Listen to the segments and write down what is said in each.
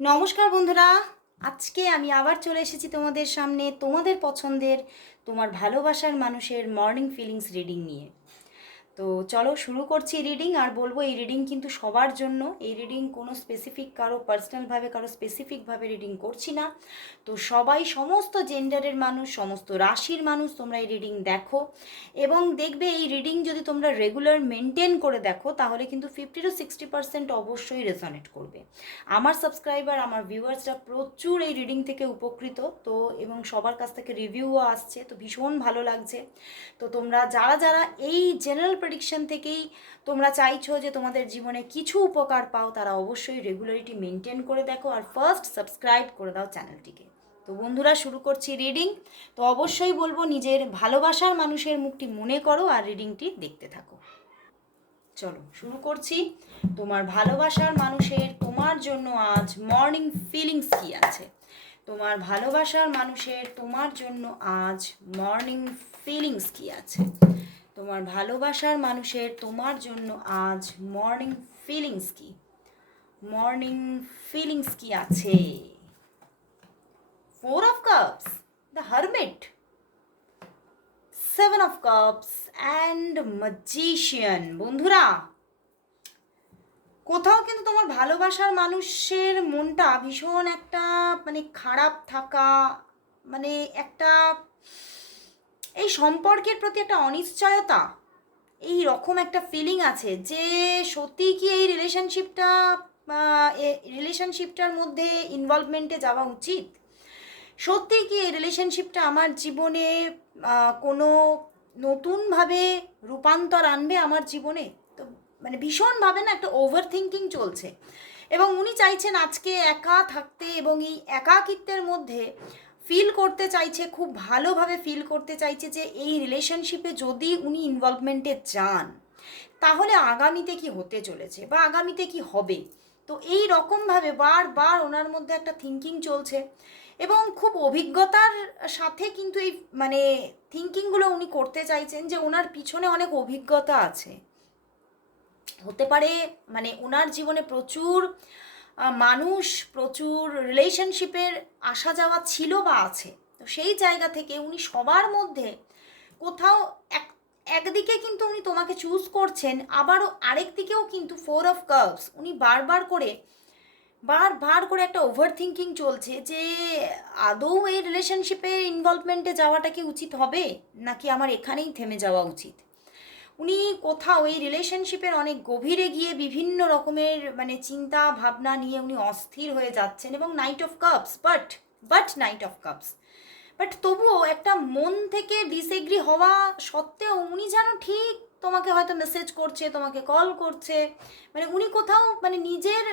নমস্কার বন্ধুরা। আজকে আমি আবার চলে এসেছি তোমাদের সামনে তোমাদের পছন্দের তোমার ভালোবাসার মানুষের মর্নিং ফিলিংস রিডিং নিয়ে। তো চলো শুরু করছি রিডিং আর বলব এই রিডিং কিন্তু সবার জন্য। এই রিডিং কোনো স্পেসিফিক কারও পার্সোনালভাবে কারও স্পেসিফিকভাবে রিডিং করছি না। তো সবাই সমস্ত জেন্ডারের মানুষ, সমস্ত রাশির মানুষ তোমরা এই রিডিং দেখো। এবং দেখবে এই রিডিং যদি তোমরা রেগুলার মেনটেন করে দেখো, তাহলে কিন্তু ফিফটি টু সিক্সটি পার্সেন্ট অবশ্যই রেজনেট করবে। আমার সাবস্ক্রাইবার আমার ভিউয়ার্সরা প্রচুর এই রিডিং থেকে উপকৃত। তো এবং সবার কাছ থেকে রিভিউও আসছে। তো ভীষণ ভালো লাগছে। তো তোমরা যারা যারা এই জেনারেল প্রেডিকশন থেকেই তোমরা চাইছো যে তোমাদের জীবনে কিছু উপকার পাও, তারা অবশ্যই রেগুলারিটি মেনটেন করে দেখো আর ফার্স্ট সাবস্ক্রাইব করে দাও চ্যানেলটিকে তো বন্ধুরা, শুরু করছি রিডিং তো অবশ্যই বলব, নিজের ভালোবাসার মানুষের মুখটি মনে করো আর রিডিংটি দেখতে থাকো। চলো, শুরু করছি। তোমার ভালোবাসার মানুষের, তোমার জন্য আজ মর্নিং ফিলিংস কি আছে? তোমার ভালোবাসার মানুষের, তোমার জন্য আজ মর্নিং ফিলিংস কি আছে? তোমার ভালোবাসার মানুষের তোমার জন্য আজ মর্নিং ফিলিংস কি? মর্নিং ফিলিংস কি আছে? Four of cups the hermit seven of cups and magician বন্ধুরা, কোথাও কিন্তু তোমার ভালোবাসার মানুষের মনটা ভীষণ একটা মানে খারাপ থাকা মানে একটা এই সম্পর্কের প্রতি একটা অনিশ্চয়তা, এই রকম একটা ফিলিং আছে যে সত্যি কি এই রিলেশনশিপটা রিলেশনশিপটার মধ্যে ইনভলভমেন্টে যাওয়া উচিত? সত্যি কি এই রিলেশনশিপটা আমার জীবনে কোনো নতুনভাবে রূপান্তর আনবে আমার জীবনে? তো মানে ভীষণভাবে না একটা ওভার থিঙ্কিং চলছে। এবং উনি চাইছেন আজকে একা থাকতে এবং এই একাকিত্বের মধ্যে ফিল করতে চাইছে, খুব ভালোভাবে ফিল করতে চাইছে যে এই রিলেশনশিপে যদি উনি ইনভলভমেন্টে যান, তাহলে আগামীতে কি হতে চলেছে বা আগামীতে কি হবে? তো এই রকমভাবে বারবার ওনার মধ্যে একটা থিঙ্কিং চলছে এবং খুব অভিজ্ঞতার সাথে কিন্তু এই মানে থিঙ্কিংগুলো উনি করতে চাইছেন যে ওনার পিছনে অনেক অভিজ্ঞতা আছে। হতে পারে মানে ওনার জীবনে প্রচুর মানুষ প্রচুর রিলেশনশিপের আসা যাওয়া ছিল বা আছে। তো সেই জায়গা থেকে উনি সবার মধ্যে কোথাও এক, একদিকে কিন্তু উনি তোমাকে চুজ করছেন, আবারও আরেক দিকেও কিন্তু ফোর অফ কার্ভস উনি বারবার করে বারবার করে একটা ওভার থিঙ্কিং চলছে যে আদৌ এই রিলেশনশিপে ইনভলভমেন্টে যাওয়াটা কি উচিত হবে? নাকি আমার এখানেই থেমে যাওয়া উচিত? উনি কোথাও এই রিলেশনশিপের অনেক গভীরে গিয়ে বিভিন্ন রকমের মানে চিন্তা, ভাবনা নিয়ে উনি অস্থির হয়ে যাচ্ছেন এবং knight of cups but but knight of cups but তবুও একটা মন থেকে ডিসএগ্রি হওয়া সত্ত্বেও উনি যেন ঠিক তোমাকে হয়তো মেসেজ করছে, তোমাকে কল করছে। মানে উনি কোথাও মানে নিজের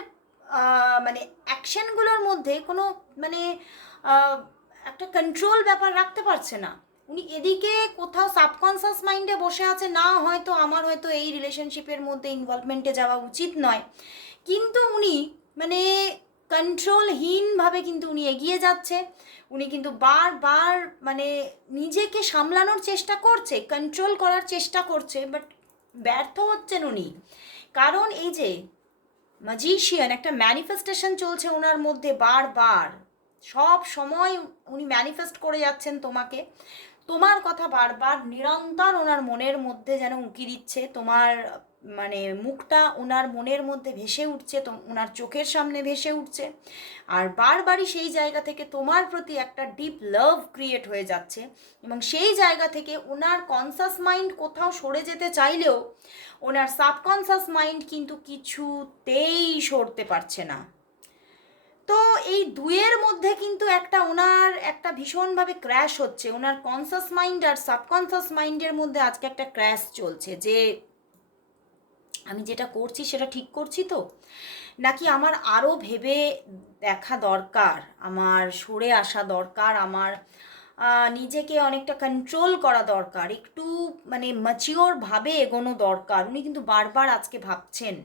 মানে অ্যাকশনগুলোর মধ্যে কোনো মানে একটা কন্ট্রোল ব্যাপার রাখতে পারছে না। উনি এদিকে কোথাও সাবকনসিয়াস মাইন্ডে বসে আছে, না হয়তো আমার হয়তো এই রিলেশনশিপের মধ্যে ইনভলভমেন্টে যাওয়া উচিত নয়। কিন্তু উনি মানে কন্ট্রোলহীনভাবে কিন্তু উনি এগিয়ে যাচ্ছে। উনি কিন্তু বারবার মানে নিজেকে সামলানোর চেষ্টা করছে কন্ট্রোল করার চেষ্টা করছে বাট ব্যর্থ হচ্ছেন উনি। কারণ এই যে ম্যাজিশিয়ান একটা ম্যানিফেস্টেশন চলছে ওনার মধ্যে বারবার। সব সময় উনি ম্যানিফেস্ট করে যাচ্ছেন তোমাকে। তোমার কথা বারবার নিরন্তর ওনার মনের মধ্যে যেন উঁকি দিচ্ছে, তোমার মানে মুখটা ওনার মনের মধ্যে ভেসে উঠছে, তো ওনার চোখের সামনে ভেসে উঠছে। আর বারবারই সেই জায়গা থেকে তোমার প্রতি একটা ডিপ লাভ ক্রিয়েট হয়ে যাচ্ছে এবং সেই জায়গা থেকে ওনার কনসাস মাইন্ড কোথাও সরে যেতে চাইলেও, ওনার সাবকনসাস মাইন্ড কিন্তু কিছুতেই সরতে পারছে না। তো এই দুয়ের মধ্যে কিন্তু একটা ওনার একটা ভীষণভাবে ক্র্যাশ হচ্ছে। ওনার কনসাস মাইন্ড আর সাবকনসাস মাইন্ডের মধ্যে আজকে একটা ক্র্যাশ চলছে যে আমি যেটা করছি সেটা ঠিক করছি তো? নাকি আমার আরও ভেবে দেখা দরকার, আমার সরে আসা দরকার, আমার নিজেকে অনেকটা কন্ট্রোল করা দরকার, একটু মানে ম্যাচিওরভাবে এগোনো দরকার। উনি কিন্তু বারবার আজকে ভাবছেন।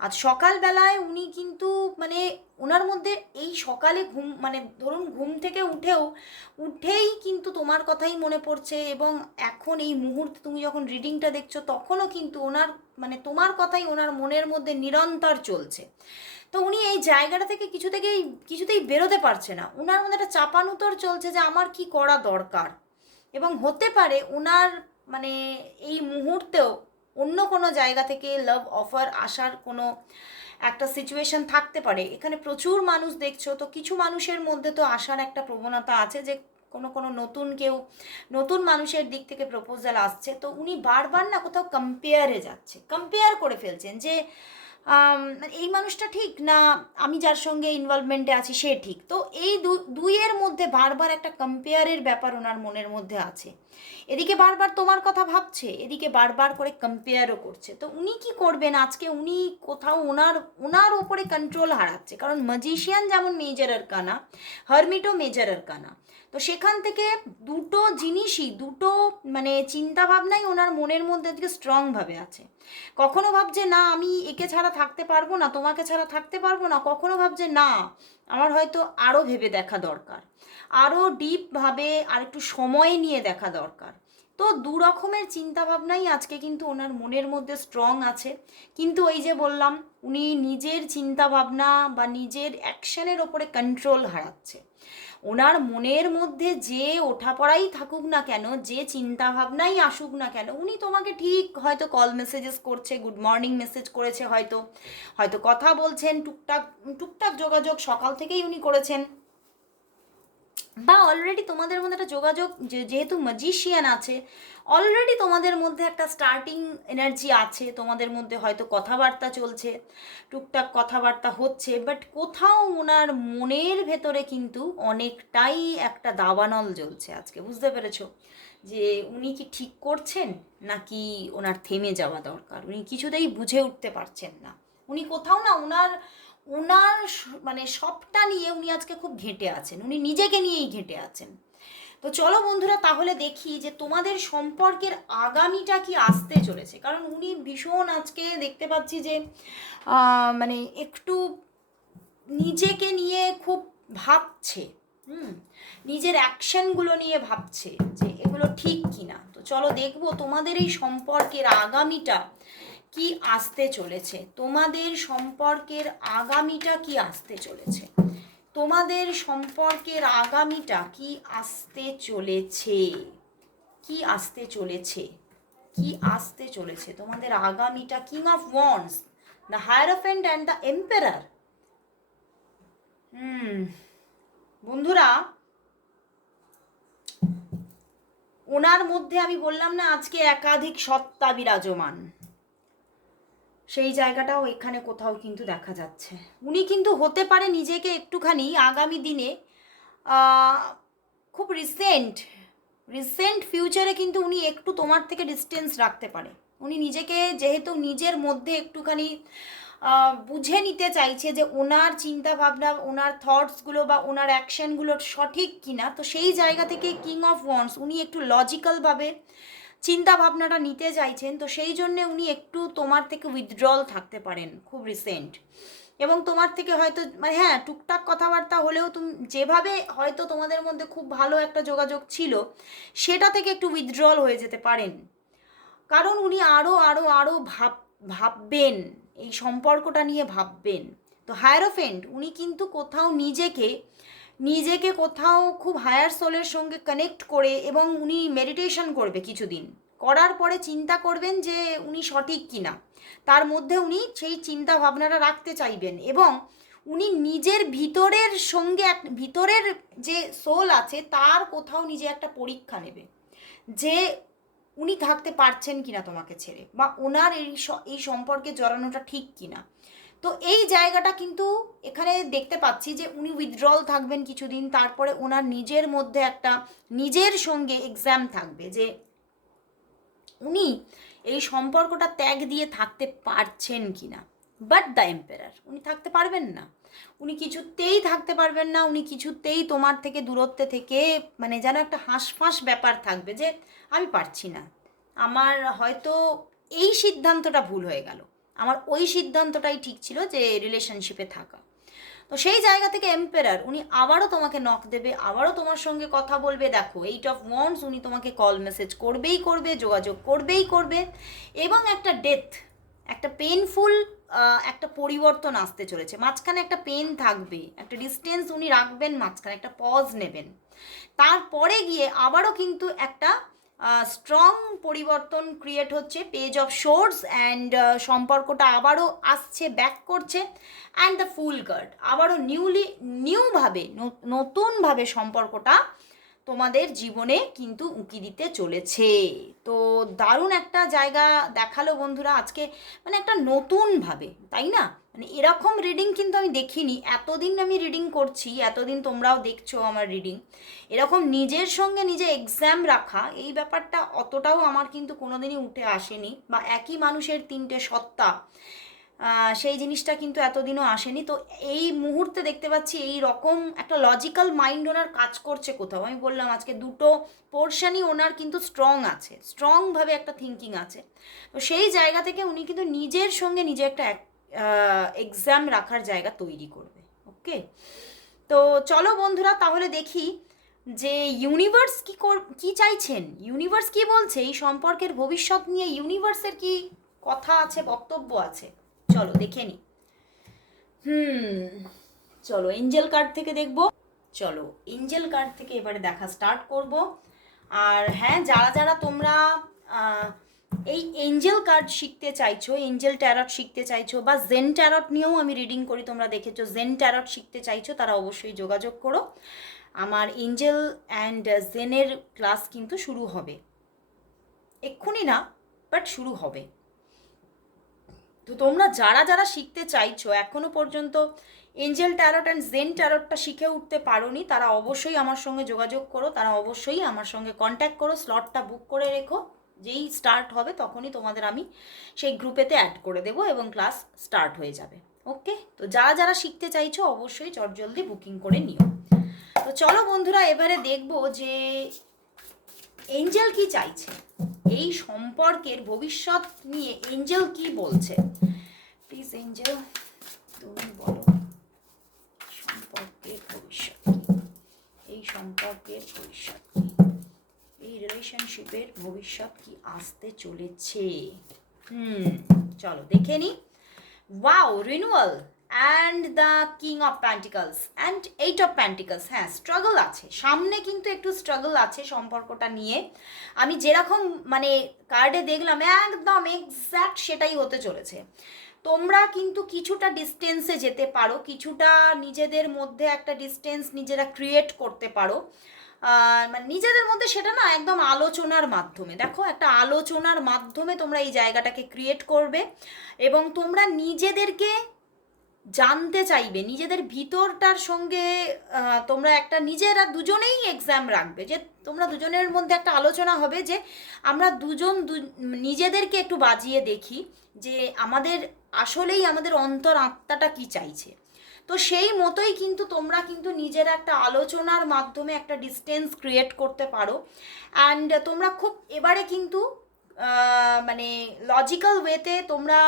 আজ সকালবেলায় উনি কিন্তু মানে ওনার মধ্যে এই সকালে ঘুম মানে ধরুন ঘুম থেকে উঠেও, উঠেই কিন্তু তোমার কথাই মনে পড়ছে এবং এখন এই মুহূর্তে তুমি যখন রিডিংটা দেখছ, তখনও কিন্তু ওনার মানে তোমার কথাই ওনার মনের মধ্যে নিরন্তর চলছে। তো উনি এই জায়গাটা থেকে কিছু থেকেই, কিছুতেই বেরোতে পারছে না। ওনার মধ্যে একটা চাপানুতর চলছে যে আমার কি করা দরকার। এবং হতে পারে ওনার মানে এই মুহূর্তেও অন্য কোনো জায়গা থেকে লাভ অফার আসার কোনো একটা সিচুয়েশন থাকতে পারে। এখানে প্রচুর মানুষ দেখছ, তো কিছু মানুষের মধ্যে তো আসার একটা প্রবণতা আছে যে কোনো কোনো নতুন কেউ, নতুন মানুষের দিক থেকে প্রপোজাল আসছে। তো উনি বারবার না কোথাও কম্পেয়ারে যাচ্ছে। কম্পেয়ার করে ফেলছেন যে আম, এই মানুষটা ঠিক না আমি যার সঙ্গে ইনভলভমেন্টে আছি সে ঠিক? তো এই দুইয়ের মধ্যে বারবার একটা কম্পেয়ারের ব্যাপার ওনার মনের মধ্যে আছে। এদিকে বারবার তোমার কথা ভাবছে এদিকে বারবার করে কম্পেয়ারও করছে। তো উনি কি করবেন আজকে? উনি কোথাও ওনার ওনার ওপরে কন্ট্রোল হারাচ্ছে। কারণ ম্যাজিশিয়ান যেমন মেজর আরকানা হারমিটও মেজর আরকানা তো সেখান থেকে দুটো জিনিসই, দুটো মানে চিন্তা ভাবনাই ওনার মনের মধ্যে থেকে স্ট্রংভাবে আছে। কখনো ভাবছে, না, আমি একে ছাড়া থাকতে পারব না, তোমাকে ছাড়া থাকতে পারব না। কখনো ভাবছে, না, আমার হয়তো আরও ভেবে দেখা দরকার আরও ডিপভাবে আর একটু সময় নিয়ে দেখা দরকার। তো দু রকমের চিন্তাভাবনাই আজকে কিন্তু ওনার মনের মধ্যে স্ট্রং আছে। কিন্তু ওই যে বললাম, উনি নিজের চিন্তাভাবনা বা নিজের অ্যাকশনের ওপরে কন্ট্রোল হারাচ্ছে। ওনার মনের মধ্যে যে ওঠাপড়াই থাকুক না কেন, যে চিন্তা ভাবনাই আসুক না কেন, উনি তোমাকে ঠিক হয়তো কল মেসেজেস করছে গুড মর্নিং মেসেজ করেছে হয়তো। হয়তো কথা বলছেন, টুকটাক টুকটাক যোগাযোগ সকাল থেকেই উনি করেছেন। বা অলরেডি তোমাদের মধ্যে একটা যোগাযোগ যেহেতু ম্যাজিশিয়ান আছে অলরেডি তোমাদের মধ্যে একটা স্টার্টিং এনার্জি আছে, তোমাদের মধ্যে হয়তো কথাবার্তা চলছে, টুকটাক কথাবার্তা হচ্ছে বাট কোথাও ওনার মনের ভেতরে কিন্তু অনেকটাই একটা দাবানল জ্বলছে আজকে, বুঝতে পেরেছ? যে উনি কি ঠিক করছেন, নাকি ওনার থেমে যাওয়া দরকার? উনি কিছুতেই বুঝে উঠতে পারছেন না। উনি কোথাও না, ওনার ওনার মানে সবটা নিয়ে উনি আজকে খুব ঘেঁটে আছেন। উনি নিজেকে নিয়েই ঘেঁটে আছেন। তো চলো বন্ধুরা, তাহলে দেখি যে তোমাদের সম্পর্কের আগামীটা কি আসতে চলেছে। কারণ উনি ভীষণ আজকে দেখতে পাচ্ছি যে মানে একটু নিজেকে নিয়ে খুব ভাবছে। হুম? নিজের অ্যাকশনগুলো নিয়ে ভাবছে যে এগুলো ঠিক কিনা। তো চলো দেখব তোমাদের এই সম্পর্কের আগামীটা কি আসতে চলেছে? তোমাদের সম্পর্কের আগামীটা কি আসতে চলেছে? তোমাদের সম্পর্কের আগামীটা কি আসতে চলেছে? কি আসতে চলেছে? কি আসতে চলেছে? তোমাদের আগামীটা king of wands the hierophant and the emperor hmm, বন্ধুরা, ওনার মধ্যে আমি বললাম না, আজকে একাধিক সত্তা বিরাজমান। সেই জায়গাটাও এখানে কোথাও কিন্তু দেখা যাচ্ছে। উনি কিন্তু হতে পারে নিজেকে একটুখানি আগামী দিনে খুব রিসেন্ট রিসেন্ট ফিউচারে কিন্তু উনি একটু তোমার থেকে ডিস্টেন্স রাখতে পারে। উনি নিজেকে যেহেতু নিজের মধ্যে একটুখানি বুঝে নিতে চাইছে যে ওনার চিন্তা ভাবনা ওনার থটসগুলো বা ওনার অ্যাকশনগুলো সঠিক কিনা, তো সেই জায়গা থেকে কিং অফ ওয়ান্স উনি একটু লজিক্যালভাবে চিন্তা ভাবনাটা নিতে চাইছেন, তো সেই জন্যে উনি একটু তোমার থেকে উইথড্রল থাকতে পারেন খুব রিসেন্ট এবং তোমার থেকে হয়তো মানে হ্যাঁ টুকটাক কথাবার্তা হলেও তুমি, যেভাবে হয়তো তোমাদের মধ্যে খুব ভালো একটা যোগাযোগ ছিল, সেটা থেকে একটু উইথড্রল হয়ে যেতে পারেন। কারণ উনি আরও আরও আরও ভাব, ভাববেন, এই সম্পর্কটা নিয়ে ভাববেন। তো হায়ারোফেন্ট উনি কিন্তু কোথাও নিজেকে নিজেকে কোথাও খুব হায়ার সোলের সঙ্গে কানেক্ট করে এবং উনি মেডিটেশন করবে কিছুদিন। করার পরে চিন্তা করবেন যে উনি সঠিক কিনা। তার মধ্যে উনি সেই চিন্তা ভাবনাটা রাখতে চাইবেন এবং উনি নিজের ভিতরের সঙ্গে এক, ভিতরের যে সোল আছে তার কোথাও নিজে একটা পরীক্ষা নেবে। যে উনি থাকতে পারছেন কিনা তোমাকে ছেড়ে বা ওনার এই এই সম্পর্কে জড়ানোটা ঠিক কিনা। তো এই জায়গাটা কিন্তু এখানে দেখতে পাচ্ছি যে উনি উইথড্রল থাকবেন কিছুদিন, তারপরে ওনার নিজের মধ্যে একটা নিজের সঙ্গে এক্সাম থাকবে যে উনি এই সম্পর্কটা ত্যাগ দিয়ে থাকতে পারছেন কি না বাট দ্য এম্পেরার উনি থাকতে পারবেন না। উনি কিছুতেই থাকতে পারবেন না, উনি কিছুতেই তোমার থেকে দূরত্বে থেকে মানে যেন একটা হাঁসফাঁস ব্যাপার থাকবে যে আমি পারছি না। আমার হয়তো এই সিদ্ধান্তটা ভুল হয়ে গেল। আমার ওই সিদ্ধান্তটাই ঠিক ছিল যে রিলেশনশিপে থাকা। তো সেই জায়গা থেকে এম্পেরার উনি আবারও তোমাকে নক দেবে, আবারও তোমার সঙ্গে কথা বলবে। দেখো এইট অফ ওয়ান্স উনি তোমাকে কল মেসেজ করবেই করবে, যোগাযোগ করবেই করবে এবং একটা ডেথ একটা পেনফুল একটা পরিবর্তন আসতে চলেছে। মাঝখানে একটা পেন থাকবে, একটা ডিস্টেন্স উনি রাখবেন, মাঝখানে একটা পজ নেবেন। তারপরে গিয়ে আবারও কিন্তু একটা স্ট্রং পরিবর্তন ক্রিয়েট হচ্ছে পেজ অফ শোর্স অ্যান্ড সম্পর্কটা আবারও আসছে ব্যাক করছে অ্যান্ড দ্য ফুল গার্ড আবারও নিউলি নিউভাবে নতুনভাবে সম্পর্কটা তোমাদের জীবনে কিন্তু উঁকি দিতে চলেছে। তো দারুণ একটা জায়গা দেখাল বন্ধুরা আজকে মানে একটা নতুনভাবে, তাই না? মানে এরকম রিডিং কিন্তু আমি দেখিনি। এতদিন আমি রিডিং করছি, এতদিন তোমরাও দেখছ আমার রিডিং এরকম নিজের সঙ্গে নিজে এক্সাম রাখা, এই ব্যাপারটা অতটাও আমার কিন্তু কোনোদিনই উঠে আসেনি বা একই মানুষের তিনটে সত্তা সেই জিনিসটা কিন্তু এতদিনও আসেনি। তো এই মুহূর্তে দেখতে পাচ্ছি এই রকম একটা লজিক্যাল মাইন্ড ওনার কাজ করছে কোথাও। আমি বললাম, আজকে দুটো পোর্শনই ওনার কিন্তু স্ট্রং আছে স্ট্রংভাবে একটা থিঙ্কিং আছে। তো সেই জায়গা থেকে উনি কিন্তু নিজের সঙ্গে নিজে একটা এক্সাম রাখার জায়গা তৈরি করবে ওকে তো চলো বন্ধুরা, তাহলে দেখি যে ইউনিভার্স কি কি চাইছেন? ইউনিভার্স কি বলছে? এই সম্পর্কের ভবিষ্যৎ নিয়ে ইউনিভার্সের কি কথা আছে, বক্তব্য আছে? চলো, দেখে নি। হুম, চলো এঞ্জেল কার্ড থেকে দেখব। চলো এঞ্জেল কার্ড থেকে এবারে দেখা স্টার্ট করব। আর হ্যাঁ যারা যারা তোমরা এই এঞ্জেল কার্ড শিখতে চাইছো এঞ্জেল ট্যারট শিখতে চাইছো বা জেন ট্যারট নিয়েও আমি রিডিং করি, তোমরা দেখেছ জেন ট্যারট শিখতে চাইছো, তারা অবশ্যই যোগাযোগ করো। আমার এঞ্জেল অ্যান্ড জেনের ক্লাস কিন্তু শুরু হবে। এক্ষুনি না বাট শুরু হবে। তো তোমরা যারা যারা শিখতে চাইছো, এখনও পর্যন্ত এঞ্জেল ট্যারট অ্যান্ড জেন ট্যারটটা শিখে উঠতে পারোনি, তারা অবশ্যই আমার সঙ্গে যোগাযোগ করো, তারা অবশ্যই আমার সঙ্গে কন্ট্যাক্ট করো স্লটটা বুক করে রেখো। যেই স্টার্ট হবে তখনই তোমাদের আমি সেই গ্রুপেতে অ্যাড করে দেবো এবং ক্লাস স্টার্ট হয়ে যাবে। ওকে তো যারা যারা শিখতে চাইছো অবশ্যই চটজলদি বুকিং করে নিও। তো চলো বন্ধুরা, এবারে দেখব যে এঞ্জেল কি চাইছে? এই সম্পর্কের ভবিষ্যৎ নিয়ে এঞ্জেল কি বলছে? প্লিজ এঞ্জেল তুমি বলো, সম্পর্কের ভবিষ্যৎ এই সম্পর্কের ভবিষ্যৎ এই রিলেশনশিপের ভবিষ্যৎ কি আসতে চলেছে? হুম, চলো দেখে নি। Wow renewal and the king of pentacles and eight of pentacles হ্যাঁ স্ট্রাগল আছে। সামনে কিন্তু একটু স্ট্রাগল আছে সম্পর্কটা নিয়ে। আমি যেরকম মানে কার্ডে দেখলাম, একদম এক্স্যাক্ট সেটাই হতে চলেছে। তোমরা কিন্তু কিছুটা ডিস্টেন্সে যেতে পারো, কিছুটা নিজেদের মধ্যে একটা ডিস্টেন্স নিজেরা ক্রিয়েট করতে পারো। মানে নিজেদের মধ্যে সেটা না একদম আলোচনার মাধ্যমে। দেখো, একটা আলোচনার মাধ্যমে তোমরা এই জায়গাটাকে ক্রিয়েট করবে এবং তোমরা নিজেদেরকে জানতে চাইবে। নিজেদের ভিতরটার সঙ্গে তোমরা একটা নিজেরা দুজনেই এক্সাম রাখবে যে তোমরা দুজনের মধ্যে একটা আলোচনা হবে যে আমরা দুজন নিজেদেরকে একটু বাজিয়ে দেখি যে আমাদের আসলেই আমাদের অন্তর আত্মাটা কী চাইছে। তো সেই মতোই কিন্তু তোমরা কিন্তু নিজের একটা আলোচনার মাধ্যমে একটা ডিস্টেন্স ক্রিয়েট করতে পারো। অ্যান্ড তোমরা খুব এবারে কিন্তু মানে লজিক্যাল ওয়েতে তোমরা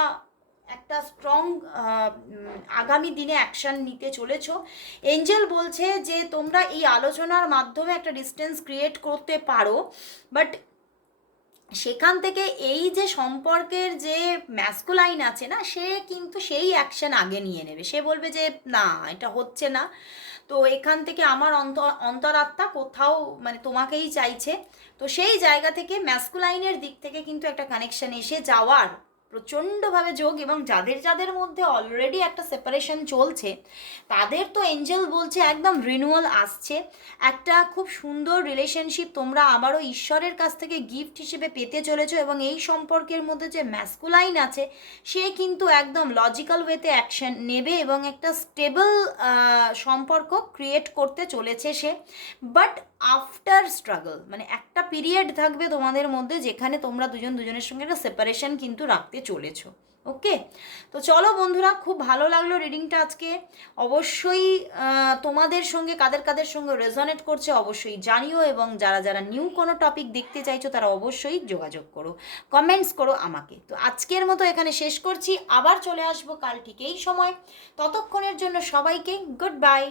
একটা স্ট্রং আগামী দিনে অ্যাকশন নিতে চলেছ। এঞ্জেল বলছে যে তোমরা এই আলোচনার মাধ্যমে একটা ডিস্টেন্স ক্রিয়েট করতে পারো। বাট সেখান থেকে এই যে সম্পর্কের যে ম্যাস্কুলাইন আছে না, সে কিন্তু সেই অ্যাকশন আগে নিয়ে নেবে। সে বলবে যে, না, এটা হচ্ছে না। তো এখান থেকে আমার অন্তর অন্তরাত্মা কোথাও মানে তোমাকেই চাইছে। তো সেই জায়গা থেকে ম্যাস্কুলাইনের দিক থেকে কিন্তু একটা কানেকশন এসে যাওয়ার প্রচণ্ডভাবে যোগ এবং যাদের যাদের মধ্যে অলরেডি একটা সেপারেশন চলছে, তাদের তো এঞ্জেল বলছে একদম রিনুয়াল আসছে। একটা খুব সুন্দর রিলেশনশিপ তোমরা আবারও ঈশ্বরের কাছ থেকে গিফট হিসেবে পেতে চলেছো এবং এই সম্পর্কের মধ্যে যে ম্যাসকুলাইন আছে, সে কিন্তু একদম লজিক্যাল ওয়েতে অ্যাকশন নেবে এবং একটা স্টেবল সম্পর্ক ক্রিয়েট করতে চলেছে সে। বাট আফটার স্ট্রাগল মানে একটা পিরিয়ড থাকবে তোমাদের মধ্যে যেখানে তোমরা দুজন দুজনের সঙ্গে একটা সেপারেশন কিন্তু রাখতে চলেছো ওকে তো চলো বন্ধুরা, খুব ভালো লাগল রিডিংটা আজকে। অবশ্যই তোমাদের সঙ্গে, কাদের কাদের সঙ্গে রেজনেট করছে অবশ্যই জানিও এবং যারা যারা নিউ কোনো টপিক দেখতে চাইছো, তারা অবশ্যই যোগাযোগ করো কমেন্টস করো আমাকে। তো আজকের মতো এখানে শেষ করছি। আবার চলে আসব কাল ঠিক এই সময়। ততক্ষণের জন্য সবাইকে গুড বাই